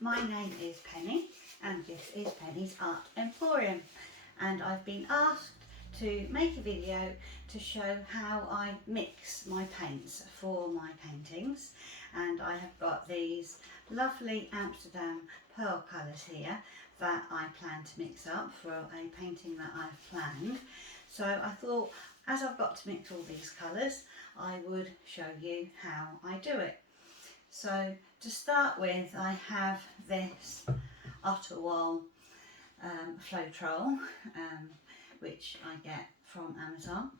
my name is Penny and this is Penny's Art Emporium, and I've been asked to make a video to show how I mix my paints for my paintings. And I have got these lovely Amsterdam pearl colours here that I plan to mix up for a painting that I've planned. So I thought, as I've got to mix all these colours, I would show you how I do it. So to start with, I have this Ottawall Floetrol, which I get from Amazon.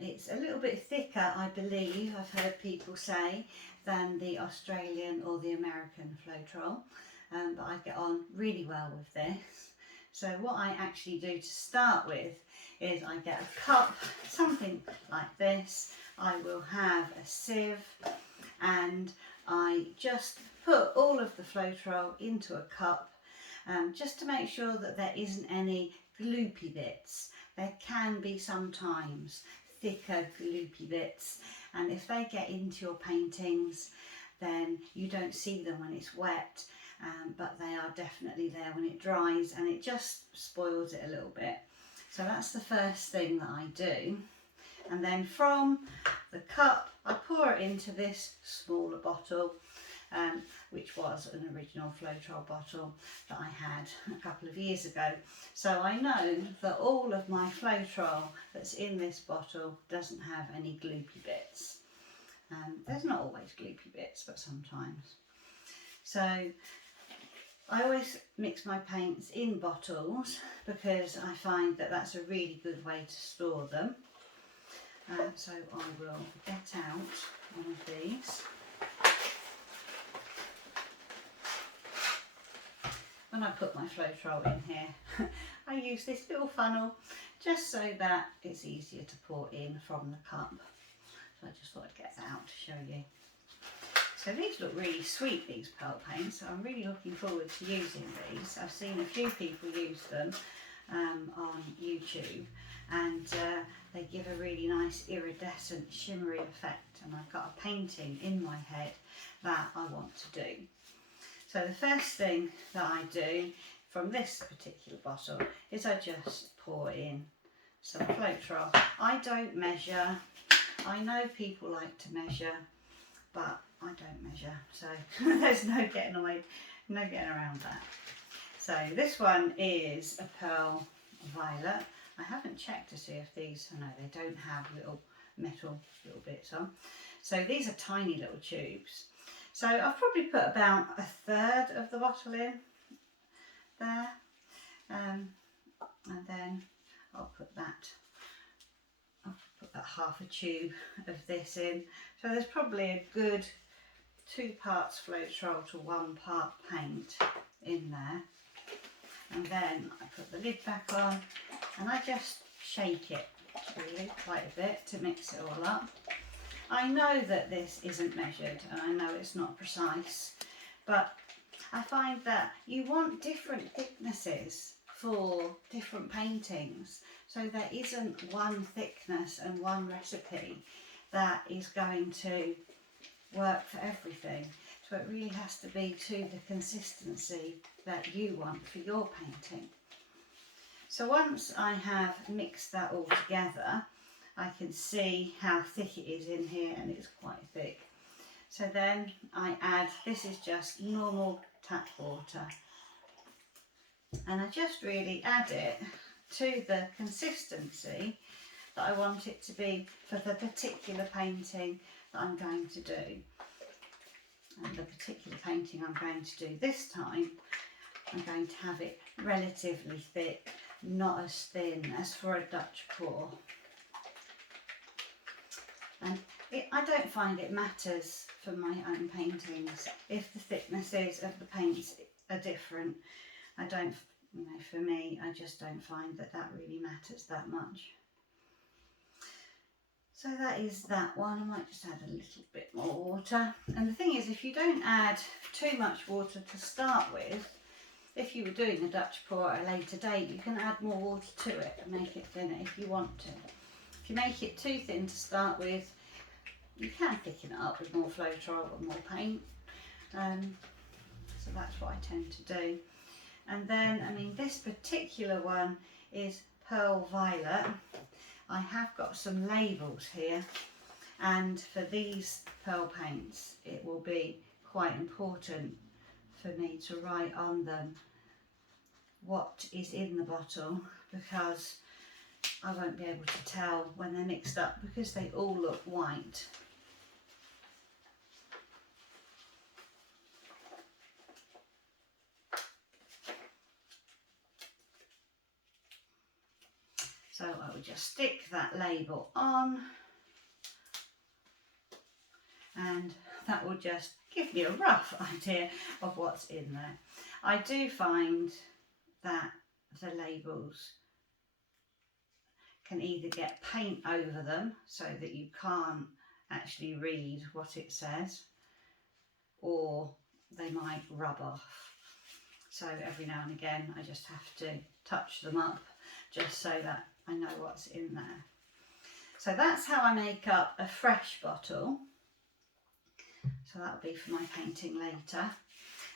It's a little bit thicker, I believe, I've heard people say, than the Australian or the American Floetrol, but I get on really well with this. So what I actually do to start with is I get a cup, something like this. I will have a sieve and I just put all of the Floetrol into a cup, just to make sure that there isn't any gloopy bits. There can be sometimes thicker gloopy bits, and if they get into your paintings then you don't see them when it's wet, but they are definitely there when it dries, and it just spoils it a little bit. So that's the first thing that I do, and then from the cup I pour it into this smaller bottle, which was an original Floetrol bottle that I had a couple of years ago. So I know that all of my Floetrol that's in this bottle doesn't have any gloopy bits. There's not always gloopy bits, but sometimes. So I always mix my paints in bottles because I find that that's a really good way to store them. So I will get out one of these. When I put my Floetrol in here, I use this little funnel just so that it's easier to pour in from the cup. So I just thought I'd get that out to show you. So these look really sweet, these pearl paints. So I'm really looking forward to using these. I've seen a few people use them on YouTube, and they give a really nice iridescent shimmery effect, and I've got a painting in my head that I want to do. So the first thing that I do from this particular bottle is I just pour in some Floetrol. I don't measure. I know people like to measure, but I don't measure, so there's no getting away, no getting around that. So this one is a pearl violet. I haven't checked to see if these, no, they don't have little metal little bits on. So these are tiny little tubes. So I've probably put about a third of the bottle in there, and then I'll put that half a tube of this in. So there's probably a good 2 parts Floetrol to 1 part paint in there. And then I put the lid back on and I just shake it really quite a bit to mix it all up. I know that this isn't measured and I know it's not precise, but I find that you want different thicknesses for different paintings, so there isn't one thickness and one recipe that is going to work for everything. So it really has to be to the consistency that you want for your painting. So once I have mixed that all together, I can see how thick it is in here, and it's quite thick. So then I add, this is just normal tap water, and I just really add it to the consistency that I want it to be for the particular painting that I'm going to do. And the particular painting I'm going to do this time, I'm going to have it relatively thick, not as thin as for a Dutch pour. And I don't find it matters for my own paintings if the thicknesses of the paints are different. I don't, you know, for me, I just don't find that that really matters that much. So that is that one. I might just add a little bit more water. And the thing is, if you don't add too much water to start with, if you were doing a Dutch pour at a later date, you can add more water to it and make it thinner if you want to. If you make it too thin to start with, you can thicken it up with more Floetrol and more paint. So so that's what I tend to do. And then, I mean, this particular one is Pearl Violet. I have got some labels here, and for these pearl paints it will be quite important for me to write on them what is in the bottle, because I won't be able to tell when they're mixed up because they all look white. So I will just stick that label on, and that will just give me a rough idea of what's in there. I do find that the labels can either get paint over them so that you can't actually read what it says, or they might rub off. So every now and again I just have to touch them up just so that I know what's in there. So that's how I make up a fresh bottle. So that'll be for my painting later.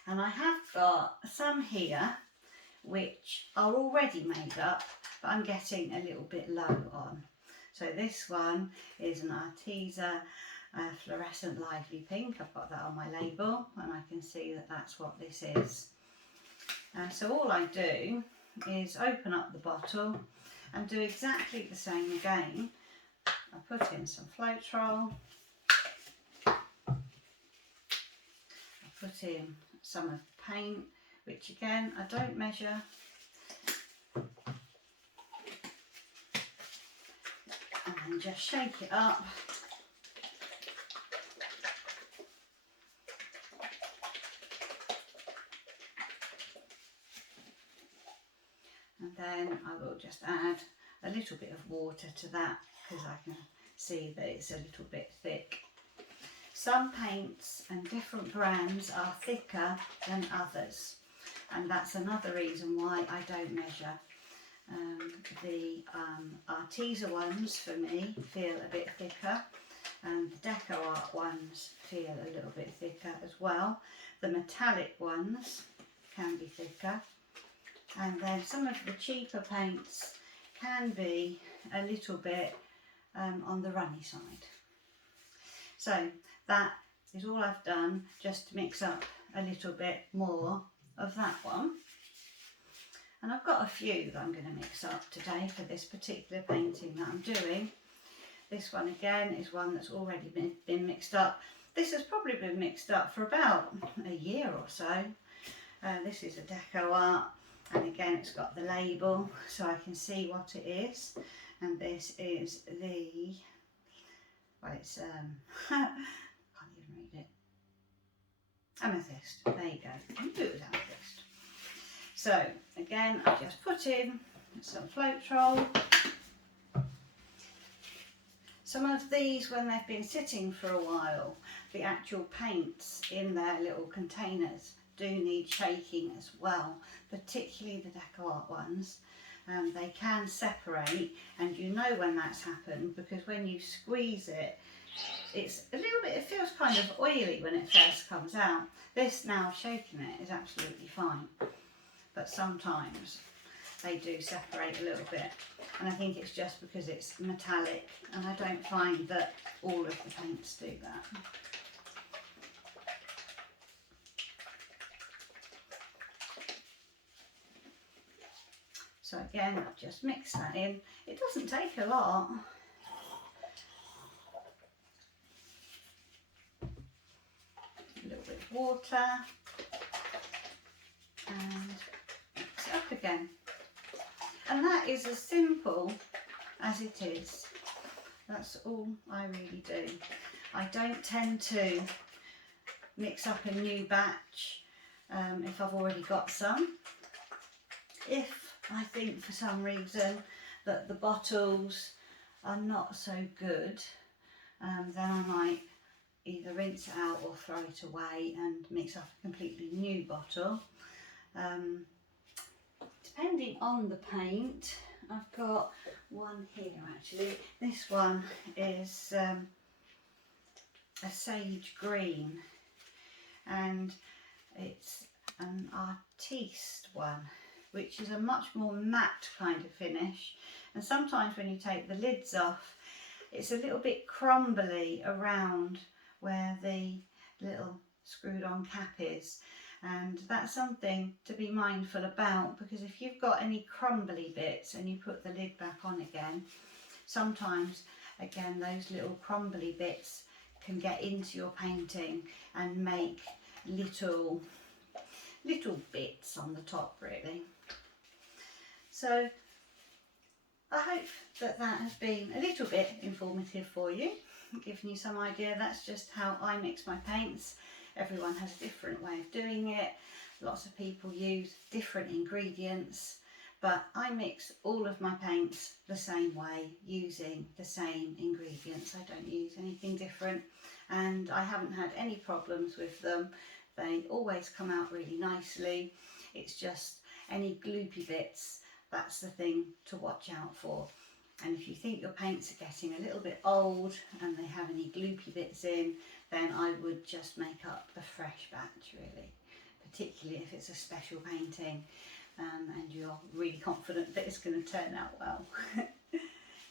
And I have got some here which are already made up, but I'm getting a little bit low on. So this one is an Arteza fluorescent lively pink. I've got that on my label and I can see that that's what this is. So all I do is open up the bottle and do exactly the same again. I put in some Floetrol, I put in some of the paint, which again I don't measure, and then just shake it up. And then I will just add a little bit of water to that because I can see that it's a little bit thick. Some paints and different brands are thicker than others, and that's another reason why I don't measure. The Arteza ones for me feel a bit thicker, and the Deco Art ones feel a little bit thicker as well. The metallic ones can be thicker, and then some of the cheaper paints can be a little bit on the runny side. So that is all I've done, just to mix up a little bit more of that one. And I've got a few that I'm going to mix up today for this particular painting that I'm doing. This one again is one that's already been mixed up. This has probably been mixed up for about a year or so. This is a Deco Art, and again it's got the label so I can see what it is. And this is the, well, it's can't even read it, Amethyst. There you go, I knew it was Amethyst. So again, I just put in some Floetrol. Some of these, when they've been sitting for a while, the actual paints in their little containers do need shaking as well, particularly the Deco Art ones. They can separate, and you know when that's happened because when you squeeze it, it's a little bit, it feels kind of oily when it first comes out. This, now shaking it, is absolutely fine, but sometimes they do separate a little bit, and I think it's just because it's metallic, and I don't find that all of the paints do that. So again, I've just mixed that in. It doesn't take a lot. A little bit of water, and mix it up again. And that is as simple as it is. That's all I really do. I don't tend to mix up a new batch if I've already got some. If I think for some reason that the bottles are not so good, then I might either rinse it out or throw it away and mix up a completely new bottle. Depending on the paint, I've got one here actually. This one is a sage green, and it's an artiste one, which is a much more matte kind of finish, and sometimes when you take the lids off it's a little bit crumbly around where the little screwed on cap is, and that's something to be mindful about, because if you've got any crumbly bits and you put the lid back on again, sometimes again those little crumbly bits can get into your painting and make little bits on the top really. So I hope that has been a little bit informative for you, giving you some idea. That's just how I mix my paints. Everyone has a different way of doing it. Lots of people use different ingredients, but I mix all of my paints the same way using the same ingredients. I don't use anything different, and I haven't had any problems with them. They always come out really nicely. It's just any gloopy bits, that's the thing to watch out for. And if you think your paints are getting a little bit old and they have any gloopy bits in, then I would just make up a fresh batch really, particularly if it's a special painting and you're really confident that it's going to turn out well.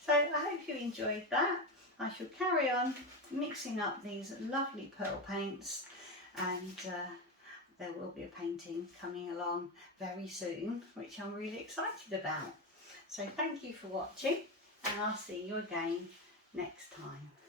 So I hope you enjoyed that. I shall carry on mixing up these lovely pearl paints, and there will be a painting coming along very soon, which I'm really excited about. So thank you for watching, and I'll see you again next time.